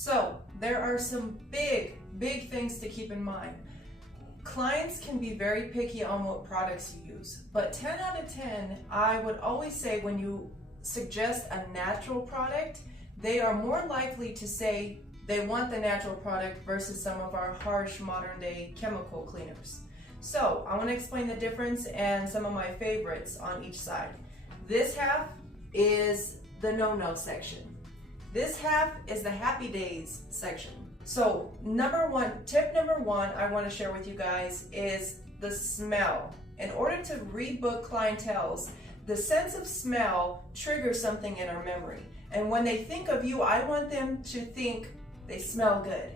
So there are some big things to keep in mind. Clients can be very picky on what products you use, but 10 out of 10, I would always say when you suggest a natural product, they are more likely to say they want the natural product versus some of our harsh modern day chemical cleaners. So I want to explain the difference and some of my favorites on each side. This half is the no-no section. This half is the happy days section. So tip number one I want to share with you guys is the smell. In order to rebook clienteles, the sense of smell triggers something in our memory. And when they think of you, I want them to think they smell good.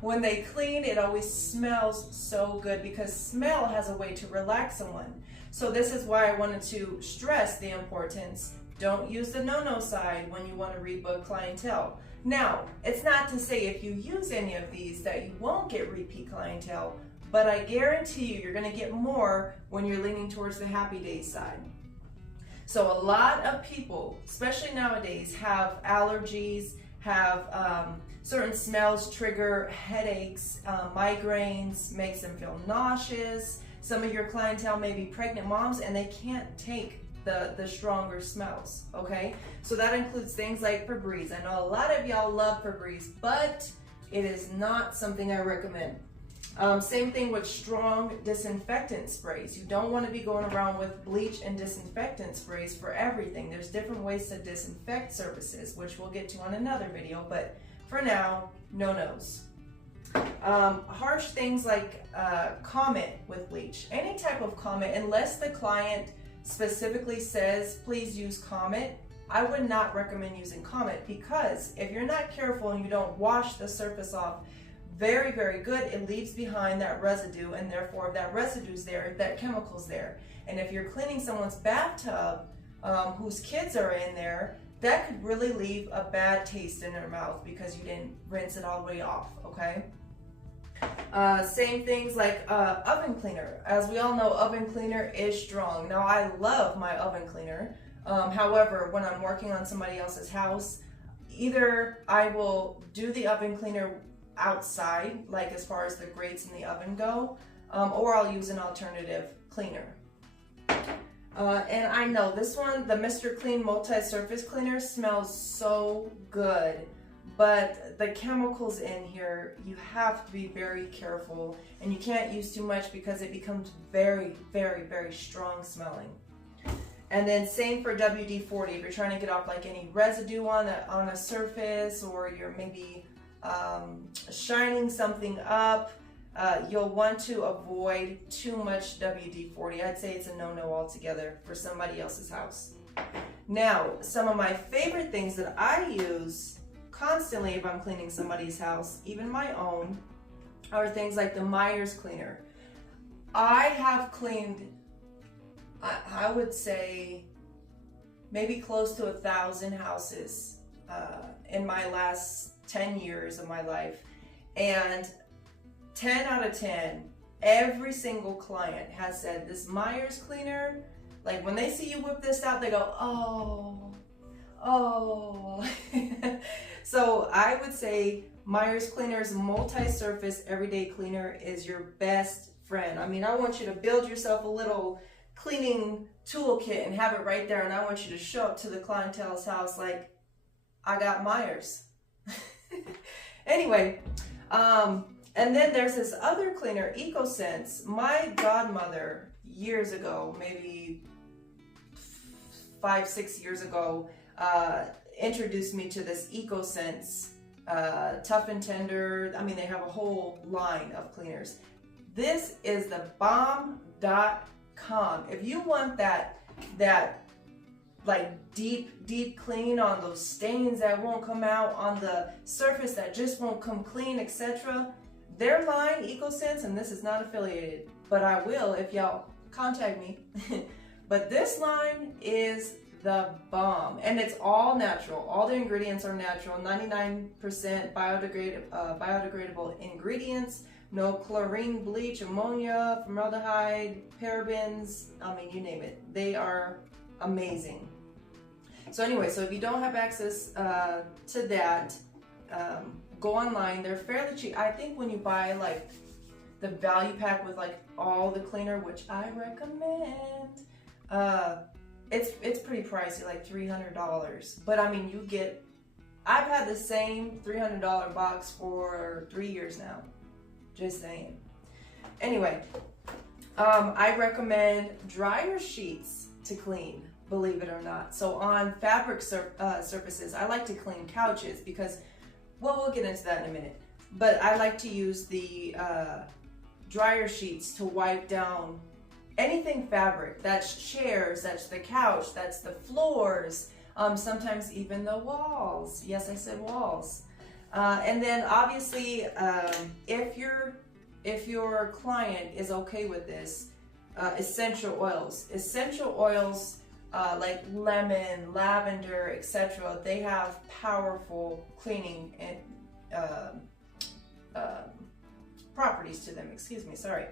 When they clean, it always smells so good because smell has a way to relax someone. So this is why I wanted to stress the importance. Don't use the no-no side when you want to rebook clientele. Now, it's not to say if you use any of these that you won't get repeat clientele, but I guarantee you're going to get more when you're leaning towards the happy days side. So a lot of people, especially nowadays, have allergies, have certain smells trigger headaches, migraines, makes them feel nauseous. Some of your clientele may be pregnant moms and they can't take the stronger smells, okay? So that includes things like Febreze. I know a lot of y'all love Febreze, but it is not something I recommend. Same thing with strong disinfectant sprays. You don't want to be going around with bleach and disinfectant sprays for everything. There's different ways to disinfect surfaces, which we'll get to on another video, but for now, no-nos. Harsh things like Comet with bleach. Any type of Comet, unless the client specifically says, please use Comet, I would not recommend using Comet because if you're not careful and you don't wash the surface off very good, it leaves behind that residue, and therefore if that residue's there, that chemical's there. And if you're cleaning someone's bathtub whose kids are in there, that could really leave a bad taste in their mouth because you didn't rinse it all the way off, okay? Same things like oven cleaner. As we all know, oven cleaner is strong. Now I love my oven cleaner. However, when I'm working on somebody else's house, either I will do the oven cleaner outside, like as far as the grates in the oven go, or I'll use an alternative cleaner. And I know this one, the Mr. Clean multi-surface cleaner, smells so good, but the chemicals in here, you have to be very careful, and you can't use too much because it becomes very strong smelling. And then same for WD-40. If you're trying to get off like any residue on a surface, or you're maybe shining something up, you'll want to avoid too much WD-40. I'd say it's a no-no altogether for somebody else's house. Now, some of my favorite things that I use constantly if I'm cleaning somebody's house, even my own, are things like the Meyer's cleaner. I have cleaned, I would say, maybe close to 1,000 houses in my last 10 years of my life, and 10 out of 10, every single client has said this Meyer's cleaner, like when they see you whip this out, they go, oh. So I would say Meyer's Cleaner's multi-surface everyday cleaner is your best friend. I mean, I want you to build yourself a little cleaning toolkit and have it right there, and I want you to show up to the clientele's house like, I got Meyer's. Anyway, and then there's this other cleaner, EcoSense. My godmother years ago, maybe 5-6 years ago, introduced me to this EcoSense Tough and Tender. I mean, they have a whole line of cleaners. This is the bomb.com. If you want that like deep clean on those stains that won't come out, on the surface that just won't come clean, etc., their line, EcoSense, and this is not affiliated, but I will if y'all contact me. But this line is the bomb, and it's all natural. All the ingredients are natural, 99% biodegradable ingredients, no chlorine, bleach, ammonia, formaldehyde, parabens, I mean, you name it. They are amazing. So anyway, so if you don't have access to that, go online. They're fairly cheap. I think when you buy like the value pack with like all the cleaner, which I recommend, it's pretty pricey, like $300. But I mean, you get, I've had the same $300 box for 3 years now. Just saying. Anyway, I recommend dryer sheets to clean, believe it or not. So on fabric surfaces, I like to clean couches because, well, we'll get into that in a minute. But I like to use the dryer sheets to wipe down anything fabric. That's chairs, that's the couch, that's the floors, sometimes even the walls. Yes, I said walls. And then obviously, if your client is okay with this, essential oils. Essential oils like lemon, lavender, etc. They have powerful cleaning and properties to them. Excuse me, sorry.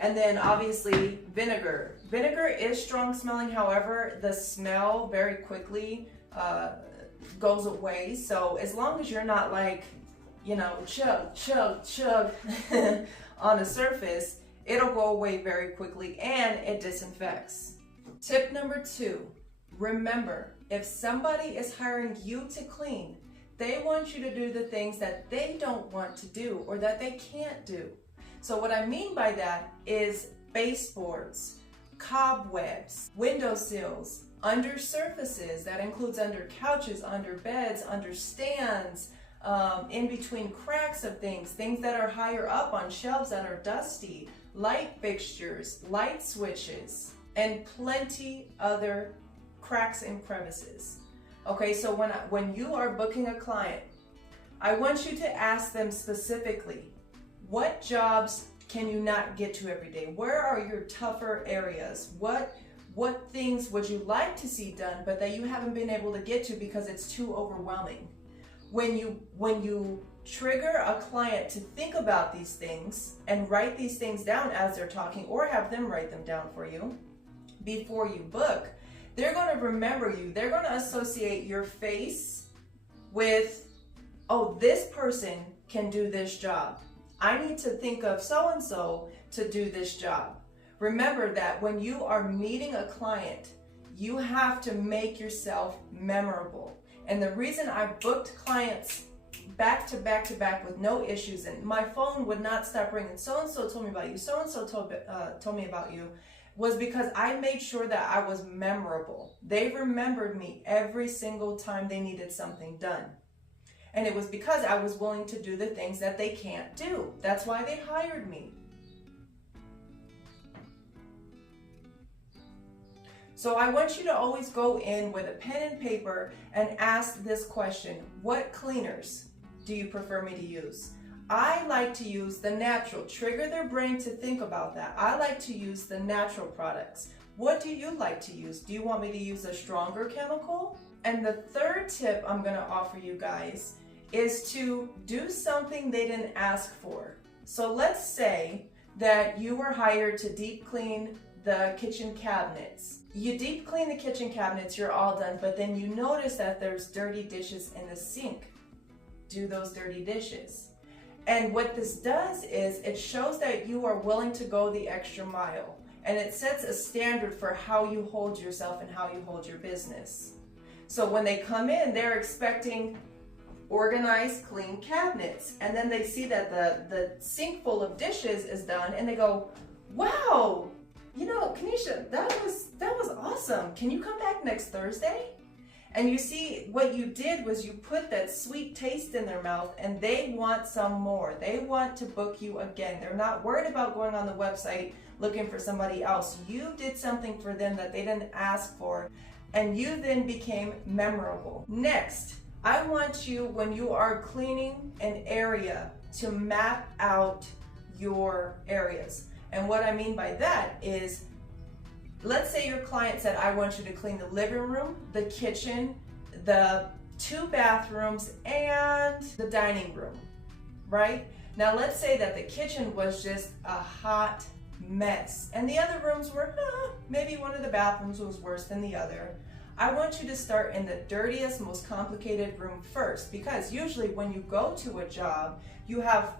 And then obviously vinegar. Vinegar is strong smelling, however, the smell very quickly goes away. So as long as you're not like, you know, chug, chug, chug on the surface, it'll go away very quickly and it disinfects. Tip number 2, remember, if somebody is hiring you to clean, they want you to do the things that they don't want to do or that they can't do. So what I mean by that is baseboards, cobwebs, window sills, under surfaces. That includes under couches, under beds, under stands, in between cracks of things that are higher up on shelves that are dusty, light fixtures, light switches, and plenty other cracks and crevices. Okay, so when you are booking a client, I want you to ask them specifically, what jobs can you not get to every day? Where are your tougher areas? What things would you like to see done, but that you haven't been able to get to because it's too overwhelming? When you trigger a client to think about these things and write these things down as they're talking, or have them write them down for you before you book, they're going to remember you. They're going to associate your face with, oh, this person can do this job. I need to think of so-and-so to do this job. Remember that when you are meeting a client, you have to make yourself memorable. And the reason I booked clients back to back to back with no issues, and my phone would not stop ringing, so-and-so told me about you, so-and-so told me about you, was because I made sure that I was memorable. They remembered me every single time they needed something done. And it was because I was willing to do the things that they can't do. That's why they hired me. So I want you to always go in with a pen and paper and ask this question: what cleaners do you prefer me to use? I like to use the natural. Trigger their brain to think about that. I like to use the natural products. What do you like to use? Do you want me to use a stronger chemical? And the third tip I'm going to offer you guys is to do something they didn't ask for. So let's say that you were hired to deep clean the kitchen cabinets. You deep clean the kitchen cabinets, you're all done, but then you notice that there's dirty dishes in the sink. Do those dirty dishes. And what this does is it shows that you are willing to go the extra mile, and it sets a standard for how you hold yourself and how you hold your business. So when they come in, they're expecting organized, clean cabinets, and then they see that the sink full of dishes is done, and they go, wow, you know, Kanisha, that was awesome. Can you come back next Thursday? And you see, what you did was you put that sweet taste in their mouth, and they want some more. They want to book you again. They're not worried about going on the website looking for somebody else. You did something for them that they didn't ask for, and you then became memorable. Next, I want you, when you are cleaning an area, to map out your areas. And what I mean by that is, let's say your client said, I want you to clean the living room, the kitchen, the 2 bathrooms, and the dining room, right? Now let's say that the kitchen was just a hot mess, and the other rooms were, maybe one of the bathrooms was worse than the other. I want you to start in the dirtiest, most complicated room first, because usually when you go to a job, you have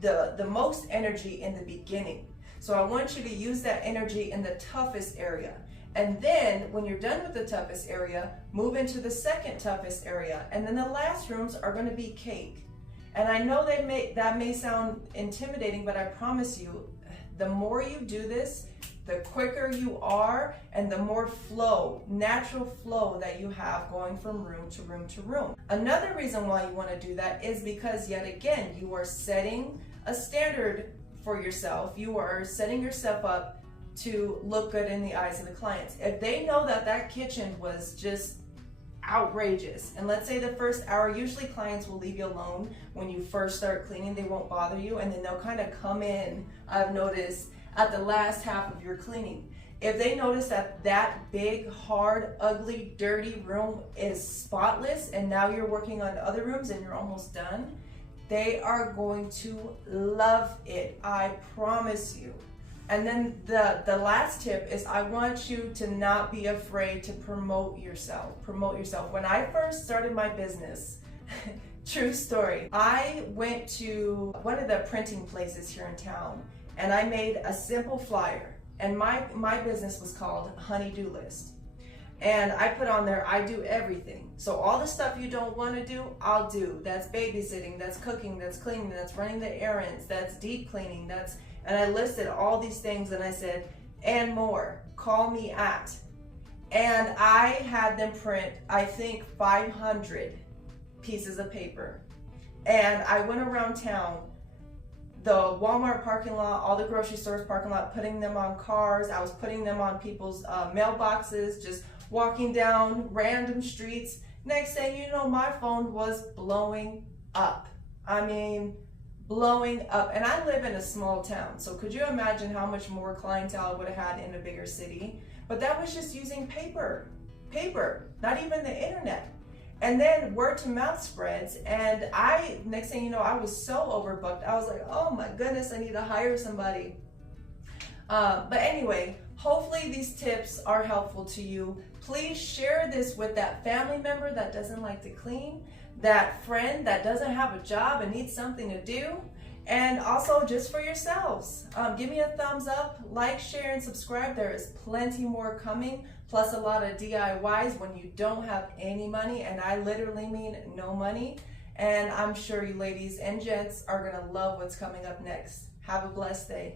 the most energy in the beginning. So I want you to use that energy in the toughest area. And then when you're done with the toughest area, move into the second toughest area. And then the last rooms are going to be cake. And I know that may sound intimidating, but I promise you, the more you do this, the quicker you are, and the more flow, natural flow that you have going from room to room to room. Another reason why you want to do that is because, yet again, you are setting a standard for yourself. You are setting yourself up to look good in the eyes of the clients. If they know that that kitchen was just outrageous, and let's say the first hour, usually clients will leave you alone when you first start cleaning. They won't bother you, and then they'll kind of come in, I've noticed, at the last half of your cleaning. If they notice that that big, hard, ugly, dirty room is spotless, and now you're working on other rooms and you're almost done, they are going to love it, I promise you. And then the last tip is, I want you to not be afraid to promote yourself. Promote yourself. When I first started my business, true story, I went to one of the printing places here in town, and I made a simple flyer. And my business was called Honey-Do List. And I put on there, I do everything. So all the stuff you don't want to do, I'll do. That's babysitting, that's cooking, that's cleaning, that's running the errands, that's deep cleaning, and I listed all these things, and I said, and more, call me at. And I had them print, I think, 500 pieces of paper. And I went around town, the Walmart parking lot, all the grocery stores parking lot, putting them on cars. I was putting them on people's mailboxes, just walking down random streets. Next thing you know, my phone was blowing up. I mean, blowing up. And I live in a small town, so could you imagine how much more clientele I would have had in a bigger city? But that was just using paper, not even the internet. And then word to mouth spreads, and next thing you know, I was so overbooked. I was like, oh my goodness, I need to hire somebody. But anyway, hopefully these tips are helpful to you. Please share this with that family member that doesn't like to clean, that friend that doesn't have a job and needs something to do, and also just for yourselves. Give me a thumbs up, like, share, and subscribe. There is plenty more coming, plus a lot of DIYs when you don't have any money, and I literally mean no money. And I'm sure you ladies and gents are gonna love what's coming up next. Have a blessed day.